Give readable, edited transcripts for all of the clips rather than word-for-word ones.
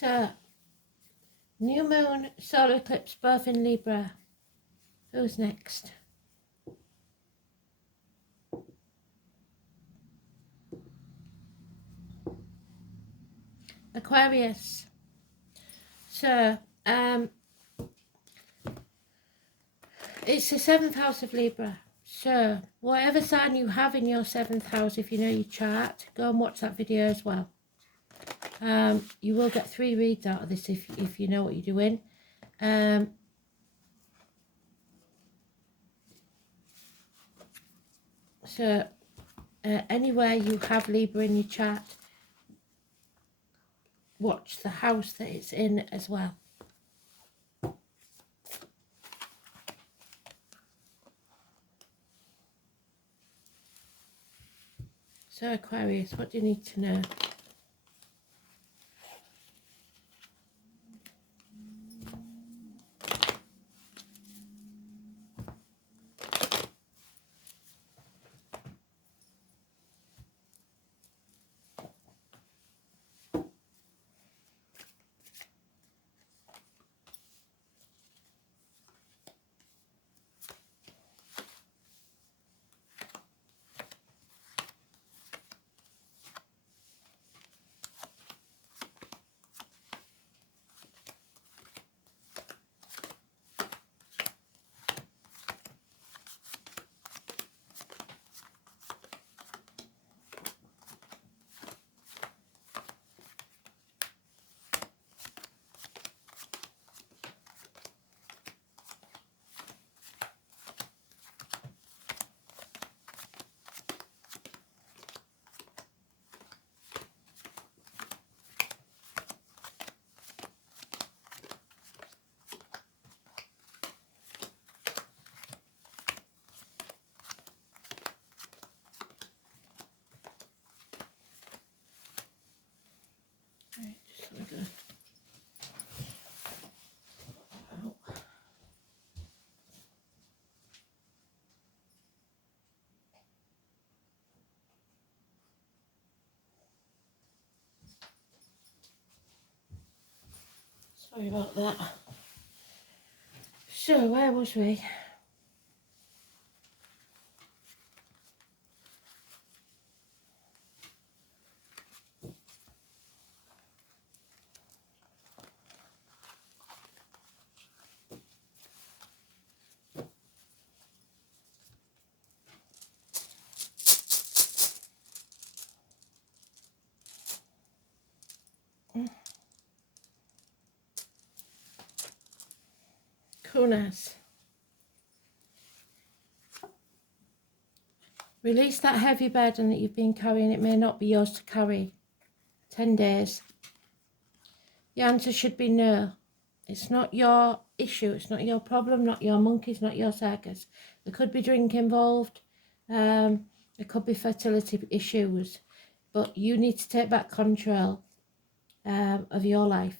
So, new moon, solar eclipse, both in Libra. Who's next? Aquarius. So, it's the 7th house of Libra. So, whatever sign you have in your 7th house, if you know your chart, go and watch that video as well. You will get 3 reads out of this if you know what you're doing. So, anywhere you have Libra in your chart, watch the house that it's in as well. So Aquarius, what do you need to know? Right, just let me go. Oh. Sorry about that. So, where was we? Coolness. Release that heavy burden that you've been carrying. It may not be yours to carry. 10 days. The answer should be no. It's not your issue. It's not your problem, not your monkeys, not your circus. There could be drink involved. There could be fertility issues. But you need to take back control of your life.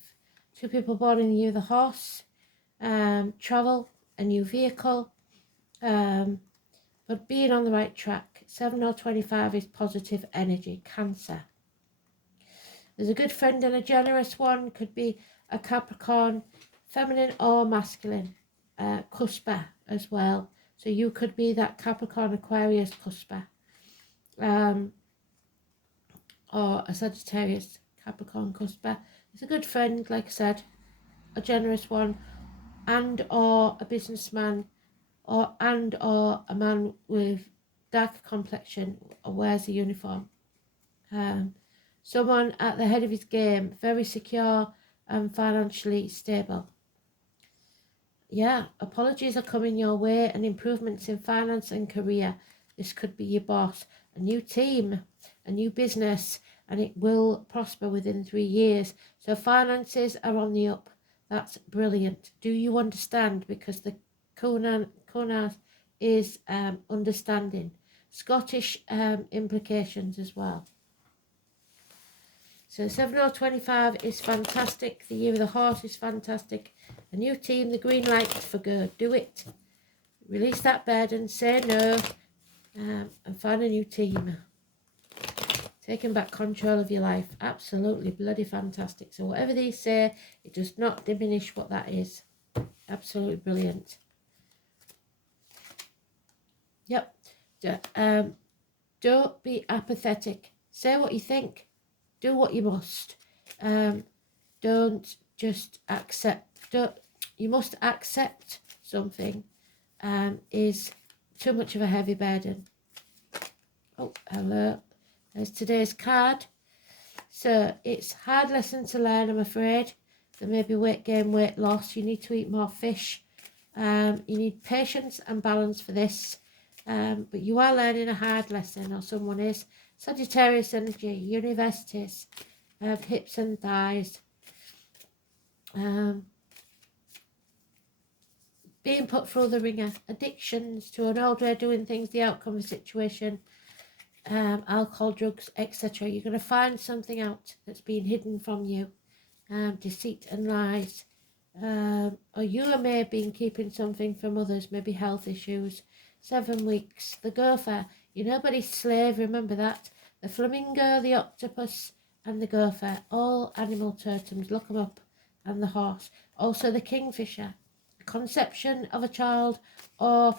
2 people born in the year of the horse. Travel, a new vehicle. But being on the right track. 7 or 25 is positive energy. Cancer. There's a good friend and a generous one. Could be a Capricorn, feminine or masculine. Cusper as well. So you could be that Capricorn, Aquarius cusper. Or a Sagittarius, Capricorn cusper. It's a good friend, like I said. A generous one. And or a businessman. Or a man with dark complexion or wears a uniform. Someone at the head of his game, very secure and financially stable. Yeah, apologies are coming your way and improvements in finance and career. This could be your boss, a new team, a new business, and it will prosper within 3 years. So finances are on the up. That's brilliant. Do you understand? Because the Konas is understanding. Scottish implications as well. So 7 or 25 is fantastic. The year of the horse is fantastic. A new team, the green light for good. Do it. Release that burden. Say no. And find a new team. taking back control of your life. Absolutely bloody fantastic. So whatever these say, it does not diminish what that is. Absolutely brilliant. Yep. Don't be apathetic. Say what you think. Do what you must. Don't just accept. You must accept something is too much of a heavy burden. Oh, hello. There's today's card. So it's hard lesson to learn, I'm afraid. There may be weight gain, weight loss. You need to eat more fish. You need patience and balance for this. But you are learning a hard lesson, or someone is. Sagittarius energy, universities, hips and thighs. Being put through the ringer. Addictions to an old way of doing things, the outcome of the situation. Alcohol, drugs, etc. You're going to find something out that's been hidden from you. Deceit and lies. Or you may have been keeping something from others, maybe health issues. 7 weeks. The gopher. You're nobody's slave, remember that. The flamingo, the octopus, and the gopher. All animal totems, look them up. And the horse. Also the kingfisher. Conception of a child or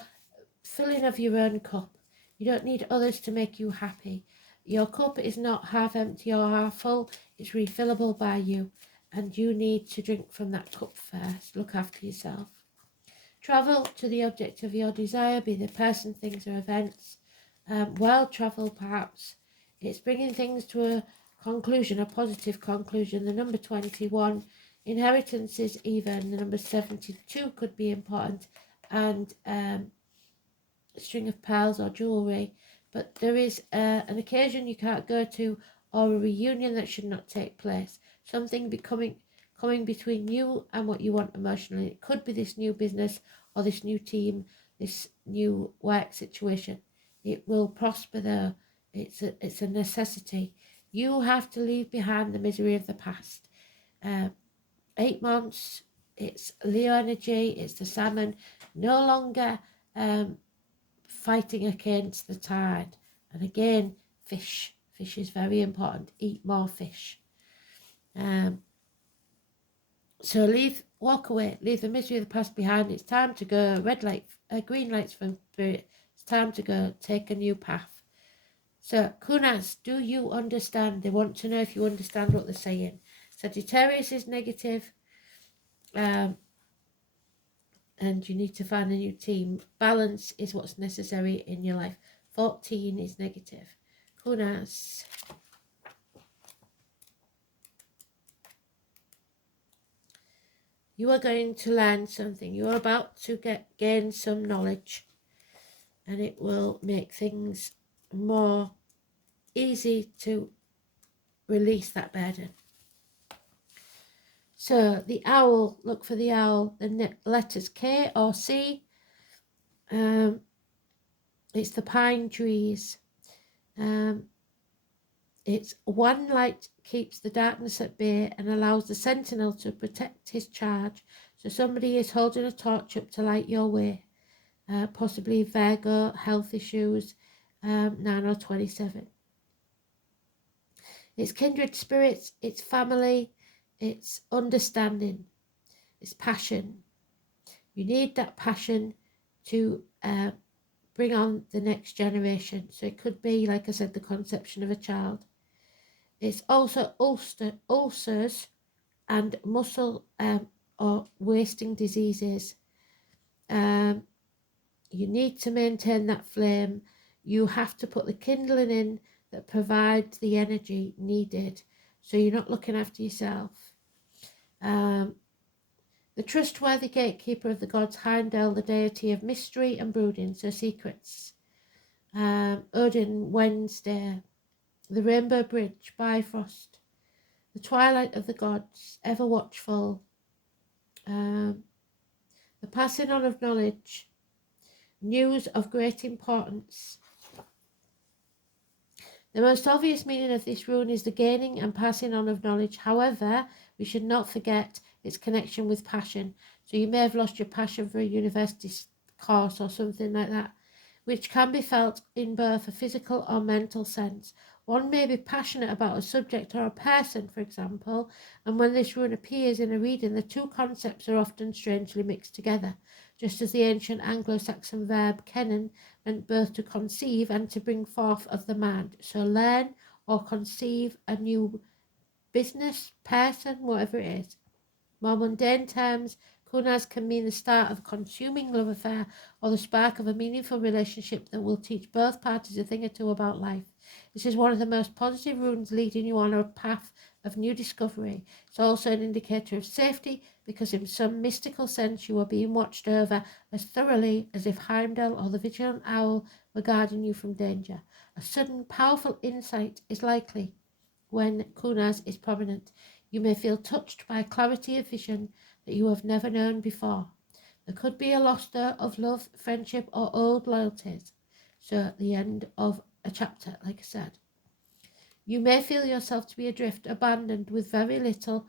filling of your own cup. You don't need others to make you happy. Your cup is not half empty or half full. It's refillable by you. And you need to drink from that cup first. Look after yourself. Travel to the object of your desire, be the person, things or events. World travel perhaps. It's bringing things to a conclusion, a positive conclusion. The number 21. Inheritances even. The number 72 could be important. And a string of pearls or jewellery. But there is an occasion you can't go to, or a reunion that should not take place. Something coming between you and what you want emotionally. It could be this new business or this new team, this new work situation. It will prosper though. It's a necessity. You have to leave behind the misery of the past. 8 months, it's Leo energy, it's the salmon, no longer fighting against the tide. And again, fish is very important. Eat more fish. So walk away, leave the misery of the past behind. It's time to go. Red light, green lights from spirit. It's time to go. Take a new path. So Kunas, do you understand? They want to know if you understand what they're saying. Sagittarius is negative, and you need to find a new team. Balance is what's necessary in your life. 14 is negative. Kunas. You are going to learn something. You are about to gain some knowledge, and it will make things more easy to release that burden. So the owl, look for the owl, the letters K or C. It's the pine trees. It's one light keeps the darkness at bay and allows the sentinel to protect his charge. So somebody is holding a torch up to light your way. Possibly Virgo, health issues, 9 or 27. It's kindred spirits, it's family, it's understanding, it's passion. You need that passion to bring on the next generation. So it could be, like I said, the conception of a child. It's also ulcers and muscle or wasting diseases. You need to maintain that flame. You have to put the kindling in that provides the energy needed. So you're not looking after yourself. The trustworthy gatekeeper of the gods, Heimdall, the deity of mystery and brooding, so secrets. Odin, Wednesday. The Rainbow Bridge, Bifrost. The Twilight of the Gods, ever watchful. The passing on of knowledge. News of great importance. The most obvious meaning of this rune is the gaining and passing on of knowledge. However, we should not forget its connection with passion. So you may have lost your passion for a university course or something like that, which can be felt in both a physical or mental sense. One may be passionate about a subject or a person, for example, and when this rune appears in a reading, the two concepts are often strangely mixed together, just as the ancient Anglo-Saxon verb kennen meant both to conceive and to bring forth of the mind. So learn or conceive a new business, person, whatever it is. More mundane terms, kunas can mean the start of a consuming love affair or the spark of a meaningful relationship that will teach both parties a thing or two about life. This is one of the most positive runes leading you on a path of new discovery. It's also an indicator of safety because in some mystical sense you are being watched over as thoroughly as if Heimdall or the vigilant owl were guarding you from danger. A sudden, powerful insight is likely when kunas is prominent. You may feel touched by a clarity of vision that you have never known before. There could be a loss there of love, friendship, or old loyalties. So at the end of a chapter, like I said, you may feel yourself to be adrift, abandoned, with very little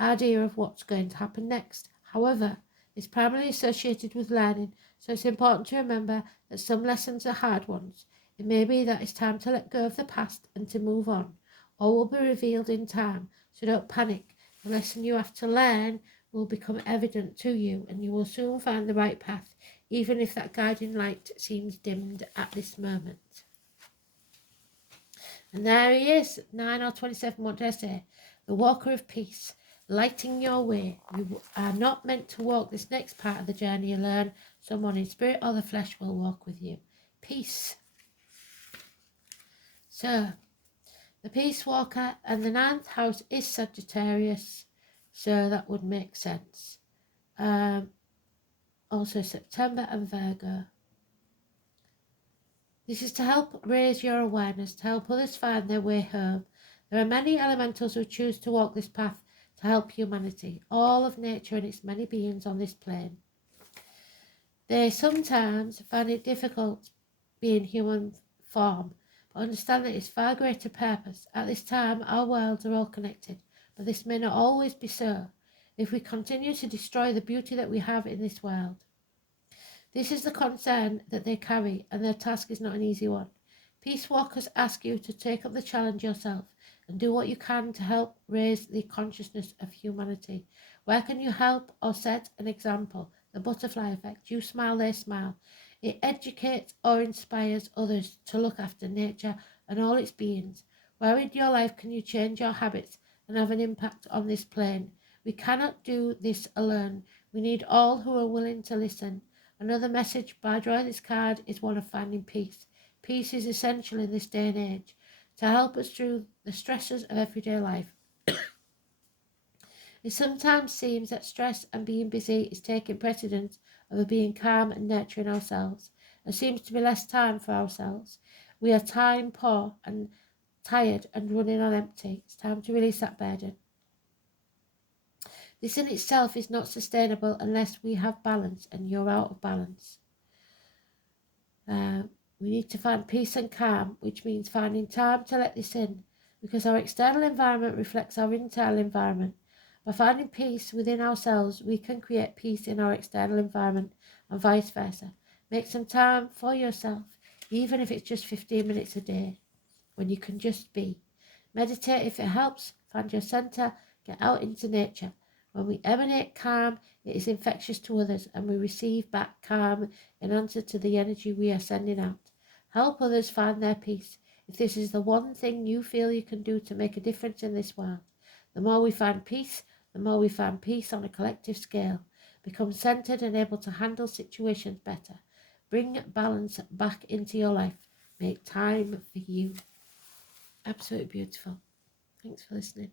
idea of what's going to happen next. However, it's primarily associated with learning, so it's important to remember that some lessons are hard ones. It may be that it's time to let go of the past and to move on. All will be revealed in time, so don't panic. The lesson you have to learn will become evident to you, and you will soon find the right path, even if that guiding light seems dimmed at this moment. And there he is, 9 or 27, what did I say? The Walker of Peace, lighting your way. You are not meant to walk this next part of the journey alone. Someone in spirit or the flesh will walk with you. Peace. So, the Peace Walker, and the 9th house is Sagittarius, so that would make sense. Also September and Virgo. This is to help raise your awareness, to help others find their way home. There are many elementals who choose to walk this path to help humanity, all of nature and its many beings on this plane. They sometimes find it difficult being human form, but understand that it's far greater purpose. At this time, our worlds are all connected, but this may not always be so if we continue to destroy the beauty that we have in this world. This is the concern that they carry, and their task is not an easy one. Peace Walkers ask you to take up the challenge yourself and do what you can to help raise the consciousness of humanity. Where can you help or set an example? The butterfly effect. You smile, they smile. It educates or inspires others to look after nature and all its beings. Where in your life can you change your habits and have an impact on this plane? We cannot do this alone. We need all who are willing to listen. Another message by drawing this card is one of finding peace. Peace is essential in this day and age to help us through the stresses of everyday life. It sometimes seems that stress and being busy is taking precedence over being calm and nurturing ourselves. There seems to be less time for ourselves. We are time poor and tired and running on empty. It's time to release that burden. This in itself is not sustainable unless we have balance, and you're out of balance. We need to find peace and calm, which means finding time to let this in, because our external environment reflects our internal environment. By finding peace within ourselves, we can create peace in our external environment and vice versa. Make some time for yourself, even if it's just 15 minutes a day, when you can just be. Meditate if it helps, find your center, get out into nature. When we emanate calm, it is infectious to others, and we receive back calm in answer to the energy we are sending out. Help others find their peace. If this is the one thing you feel you can do to make a difference in this world, the more we find peace, the more we find peace on a collective scale. Become centered and able to handle situations better. Bring balance back into your life. Make time for you. Absolutely beautiful. Thanks for listening.